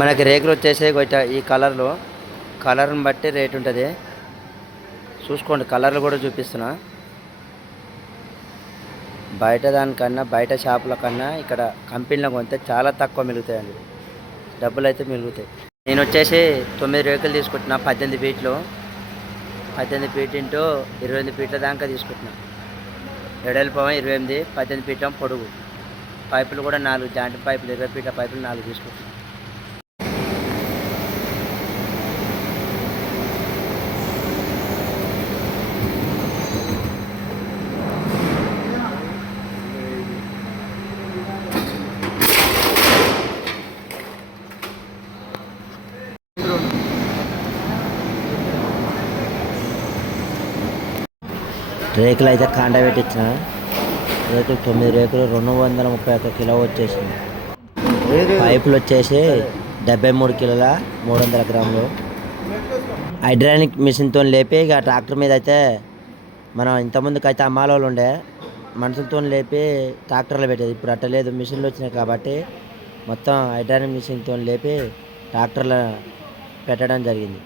మనకి రేకులు వచ్చేసి ఈ కలర్ని బట్టి రేట్ ఉంటుంది. చూసుకోండి, కలర్లు కూడా చూపిస్తున్నా. బయట దానికన్నా, బయట షాపుల కన్నా ఇక్కడ కంపెనీలో కొంటే చాలా తక్కువ మిగులుతాయండి. డబ్బులు అయితే మిగులుతాయి. నేను వచ్చేసి 9 రేకులు తీసుకుంటున్నా. 18 ఫీట్లు, 18 ఫీట్ ఇంటూ 28 ఫీట్ల దాకా తీసుకుంటున్నా. ఎడల్పం 28, 18 ఫీట్ల పొడుగు. పైపులు కూడా 4 జాయింట్ పైపులు, 20 ఫీట్ల పైపులు 4 తీసుకుంటున్నాను. రేకులు అయితే కాండ పెట్టించిన. రేకులు 9 రేకులు 231 కిలో వచ్చేసింది. పైపులు వచ్చేసి 73 కిలోల 300 గ్రాములు. హైడ్రానిక్ మిషన్తో లేపి ఇక ట్రాక్టర్ మీద అయితే మనం ఇంతకుముందుకు అయితే అమ్మాలోళ్ళు ఉండే మనుషులతో లేపి ట్రాక్టర్లో పెట్టేది. ఇప్పుడు అట్ట లేదు, మిషన్లు వచ్చినాయి కాబట్టి మొత్తం హైడ్రానిక్ మిషన్తో లేపి ట్రాక్టర్లో పెట్టడం జరిగింది.